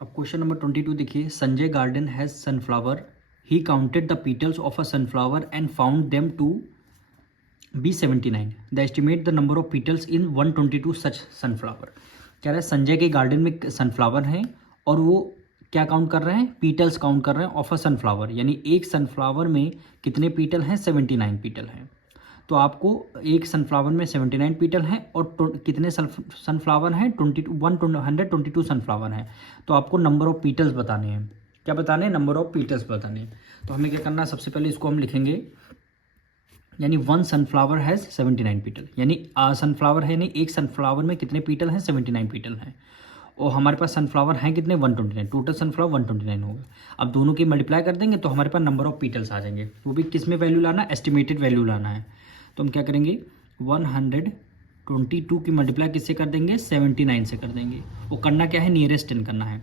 अब question number 22 देखिए, Sanjay garden has sunflower, he counted the petals of a sunflower and found them to be 79, the estimate the number of petals in 122 such sunflower. कह रहा है संजय के garden में sunflower हैं और वो क्या काउंट कर रहे हैं, पीटल्स काउंट कर रहे हैं ऑफ अ सनफ्लावर, यानी एक सनफ्लावर में कितने पीटल हैं, 79 पीटल हैं। तो आपको एक सनफ्लावर में 79 पीटल हैं और कितने सनफ्लावर हैं, 122 सनफ्लावर हैं। तो आपको नंबर ऑफ पीटल्स बताने हैं। क्या बताने हैं, नंबर ऑफ पीटल्स बताने हैं। तो हमें क्या करना है, सबसे पहले इसको हम लिखेंगे, यानी वन सनफ्लावर हैज़ 79 पीटल, यानी सनफ्लावर है, यानी एक सनफ्लावर में कितने पीटल हैं, 79 पीटल हैं। और हमारे पास सनफ्लावर हैं कितने, 129, टोटल सनफ्लावर 129 होगा। अब दोनों की मल्टीप्लाई कर देंगे तो हमारे पास नंबर ऑफ पीटल्स आ जाएंगे। वो भी किस में वैल्यू लाना, एस्टिमेटेड वैल्यू लाना है। तो हम क्या करेंगे, 122 की मल्टीप्लाई किससे कर देंगे, 79 से कर देंगे। वो करना क्या है, नियरेस्ट 10 करना है।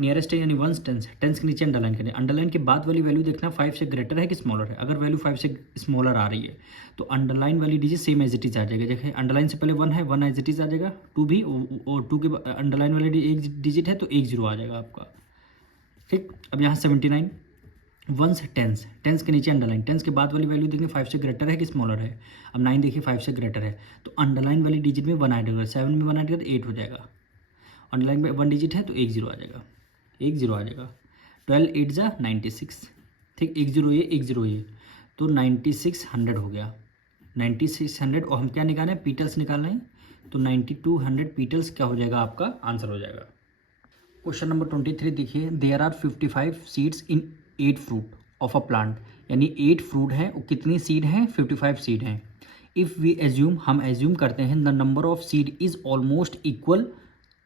नियरेस्ट है यानी वंस टेंस, टेंस के नीचे अंडरलाइन करें। अंडरलाइन के बाद वाली वैल्यू देखना 5 से ग्रेटर है कि स्मॉलर है। अगर वैल्यू 5 से स्मॉलर आ रही है तो अंडरलाइन वाली digit same as it is आ जाएगा। देखिए अंडरलाइन से पहले 1 है, 1 एज इट इज आ जाएगा, 2 भी, और 2 के अंडरलाइन वाली एक डिजिट है तो 1 0 आ जाएगा आपका। ठीक, अब यहाँ 79 वंस टेंस, टेंस के नीचे अंडरलाइन, टेंस के बाद वाली वैल्यू देखिए 5 से ग्रेटर है कि स्मॉलर है। अब 9 देखिए 5 से ग्रेटर है तो अंडरलाइन वाली डिजिट में 1 ऐड होगा, 7 में 1 ऐड होगा तो 8 हो जाएगा। अंडरलाइन में 1 डिजिट है तो 1 0 आ जाएगा, 1 0 आ जाएगा। 12 8 जा 96, ठीक, 1 0 ये 1 0 ये, तो 9600 हो गया, 9600। और हम क्या निकालें, पीटल्स निकालना है, तो 9200 पीटल्स क्या हो जाएगा, आपका आंसर हो जाएगा। क्वेश्चन नंबर 23 देखिए, there are 55 seeds in 8 fruit of a plant, यानी 8 फ्रूट हैं और कितनी सीड हैं, 55 सीड हैं। इफ़ वी एज्यूम, हम एज्यूम करते हैं, the number of seed is almost equal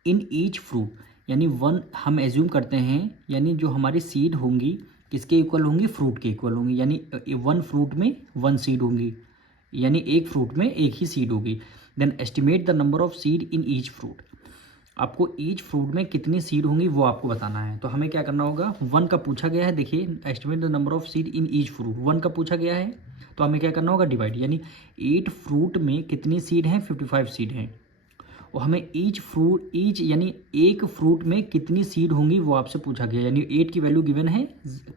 in each fruit, यानी वन हम एज्यूम करते हैं, यानी जो हमारी सीड होंगी किसके इक्वल होंगी, फ्रूट के इक्वल होंगी, यानी 1 फ्रूट में 1 सीड होंगी, यानी एक फ्रूट में एक ही सीड होगी। Then estimate the number of seed in each fruit, आपको ईच फ्रूट में कितनी सीड होंगी वो आपको बताना है। तो हमें क्या करना होगा, 1 का पूछा गया है, देखिए estimate the number of seed in each fruit, 1 का पूछा गया है तो हमें क्या करना होगा, डिवाइड, यानी 8 फ्रूट में कितनी सीड हैं, 55 सीड हैं। और हमें ईच फ्रूट, ईच यानी एक फ्रूट में कितनी सीड होंगी वो आपसे पूछा गया, यानी 8 की वैल्यू गिवन है,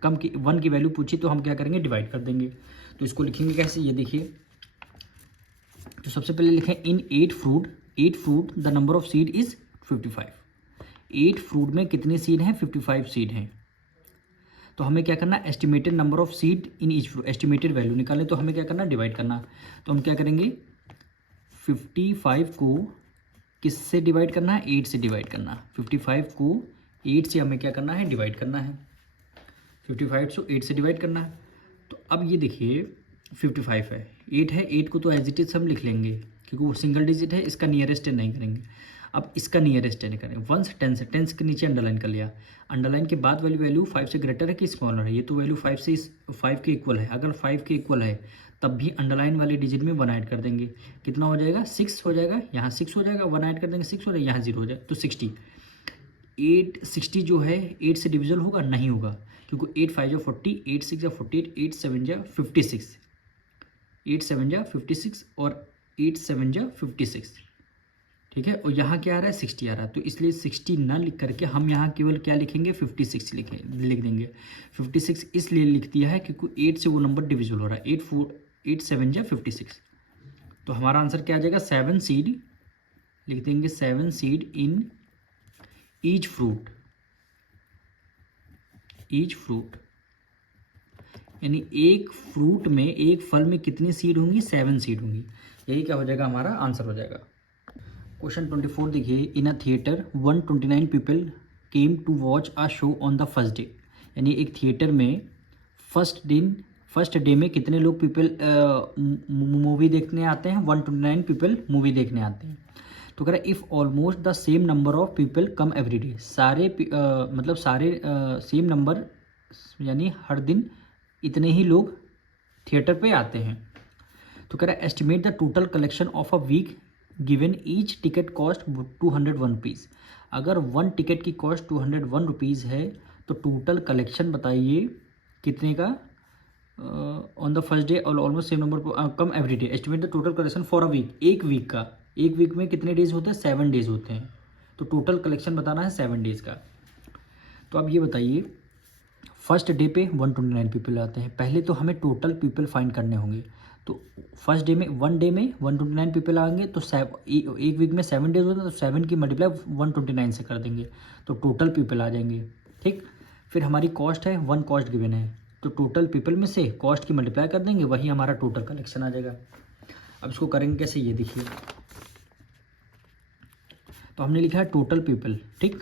कम की 1 की वैल्यू पूछी तो हम क्या करेंगे, डिवाइड कर देंगे। तो इसको लिखेंगे कैसे, ये देखिए, तो सबसे पहले लिखें इन 8 fruit the number of seed is 55, 8 fruit में कितने सीड हैं, 55 सीड हैं। तो हमें क्या करना, estimated number of seed in each fruit, estimated value निकालें तो हमें क्या करना, डिवाइड करना। तो हम क्या करेंगे, 55 को किससे डिवाइड करना है, 8 से डिवाइड करना। 55 को 8 से हमें क्या करना है, डिवाइड करना है। 55 को 8 से डिवाइड करना है। तो अब ये देखिए 55 है, 8 है, 8 को तो एज इट इज हम लिख लेंगे क्योंकि वो सिंगल डिजिट है, इसका नियरेस्ट नहीं करेंगे। अब इसका नियरेस्ट नहीं करेंगे, वंस टेंस है, टेंस के नीचे अंडरलाइन कर लिया। अंडरलाइन के बाद वाली वैल्यू 5 से ग्रेटर है कि स्मॉलर है, ये तो वैल्यू 5 के इक्वल है। अगर 5 के इक्वल है तब भी अंडरलाइन वाली डिजिट में 1 ऐड कर देंगे, कितना हो जाएगा, 6 हो जाएगा, यहाँ 6 हो जाएगा, 1 ऐड कर देंगे 6 हो जाएगा, यहाँ 0 हो जाएगा, तो 60। 60 जो है 8 से डिविजल होगा, नहीं होगा, क्योंकि 8 5 जा 40, 8 6 जा 48, 8 7 जा 56, 8 7 जा 56 और 8 7 जा 56, ठीक है। और यहाँ क्या आ रहा है, 60 आ रहा है, तो इसलिए 60 ना लिख करके हम यहाँ केवल क्या लिखेंगे, 56 लिख देंगे। 56 इसलिए लिख दिया है क्योंकि 8 से वो नंबर डिविजल हो रहा है, 8 7 जा 56। तो हमारा आंसर क्या आ जाएगा, 7 सीड लिख देंगे, 7 सीड इन ईच फ्रूट, यानी एक फ्रूट में, एक फल में कितनी सीड होंगी, 7 सीड होंगी। यही क्या हो जाएगा, हमारा आंसर हो जाएगा। क्वेश्चन 24 देखिए, in a theatre 129 people came to watch a show on the first day, यानी एक थिएटर में फर्स्ट डे में कितने लोग पीपल मूवी देखने आते हैं, 129 पीपल मूवी देखने आते हैं। तो कह रहा है if almost the same number of people come every day, मतलब सारे सेम नंबर, यानी हर दिन इतने ही लोग थिएटर पे आते हैं। तो कह रहा है estimate the total collection of a week given each ticket cost 201 rupees. अगर 1 टिकट की कॉस्ट 201 रुपीज़ है तो टोटल कलेक्शन बताइए कितने का ऑन द फर्स्ट डे और almost same number come every day. Estimate the total collection for a week, एक week का, एक वीक में कितने डेज होते हैं, 7 डेज होते हैं, तो टोटल कलेक्शन बताना है 7 डेज का। तो अब ये बताइए, फर्स्ट डे पे 129 पीपल आते हैं। पहले तो हमें टोटल पीपल फाइंड करने होंगे। तो फर्स्ट डे में 1 डे में 129 पीपल आएंगे, तो एक वीक में 7 डेज होते हैं, तो 7 की मल्टीप्लाई 129 से कर देंगे तो टोटल पीपल आ जाएंगे। ठीक, फिर हमारी कॉस्ट है, 1 कॉस्ट गिवन है, तो टोटल पीपल में से कॉस्ट की मल्टीप्लाई कर देंगे, वही हमारा टोटल कलेक्शन आ जाएगा। अब इसको करेंगे कैसे, ये देखिए। तो हमने लिखा है टोटल पीपल। ठीक,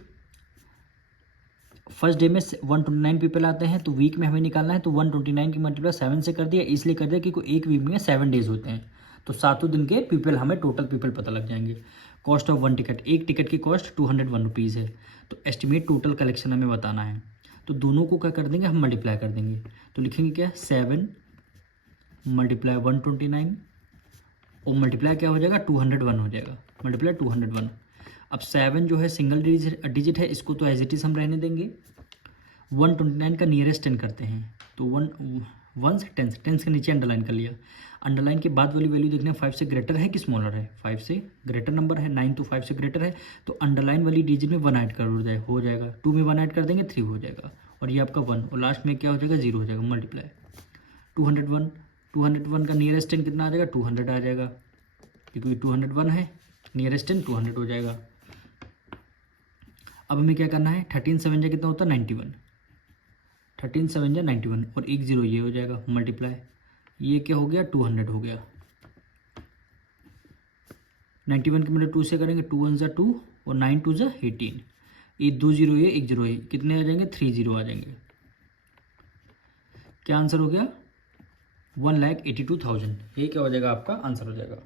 फर्स्ट डे में 129 पीपल आते हैं, तो वीक में हमें निकालना है, तो 129 की मल्टीप्लाई 7 से कर दिया, इसलिए कर दिया कि कोई एक वीक में 7 डेज होते हैं, तो 7 दिन के पीपल हमें टोटल पीपल पता लग जाएंगे। कॉस्ट ऑफ 1 टिकट, एक टिकट की कॉस्ट 201 रुपीज़ है, तो एस्टिमेट टोटल कलेक्शन हमें बताना है। तो दोनों को क्या कर देंगे, हम मल्टीप्लाई कर देंगे। तो लिखेंगे क्या, 7 मल्टीप्लाई 129 और मल्टीप्लाई क्या हो जाएगा, 201 हो जाएगा, मल्टीप्लाई 201। अब 7 जो है सिंगल डिजिट है, इसको तो एज इट इज़ हम रहने देंगे। 129 का नियरेस्ट 10 करते हैं, तो 1 टेंस के नीचे अंडरलाइन कर लिया। अंडरलाइन के बाद वाली वैल्यू देखना 5 से ग्रेटर है कि स्मॉलर है, 5 से ग्रेटर नंबर है, 9 तो 5 से ग्रेटर है, तो अंडरलाइन वाली डिजिट में 1 ऐड कर हो जाएगा, 2 में 1 ऐड कर देंगे 3 हो जाएगा, और ये आपका 1, और लास्ट में क्या हो जाएगा, 0 हो जाएगा। मल्टीप्लाई 201 का नियरेस्ट 10 कितना आ जाएगा, 200 आ जाएगा, क्योंकि 201 है, नियरेस्ट 10 200 हो जाएगा। अब हमें क्या करना है, 13 7 कितना होता है, 91, 13 7 91, और 1 0 ये हो जाएगा। मल्टीप्लाई ये क्या हो गया, 200 हो गया। 91 की मतलब 2 से करेंगे, 2 1 2 और 9 2 18, ये 2 0 ये 1 0 ये कितने आ जाएंगे, 3 0 आ जाएंगे। क्या आंसर हो गया, 1,82,000, ये क्या हो जाएगा, आपका आंसर हो जाएगा।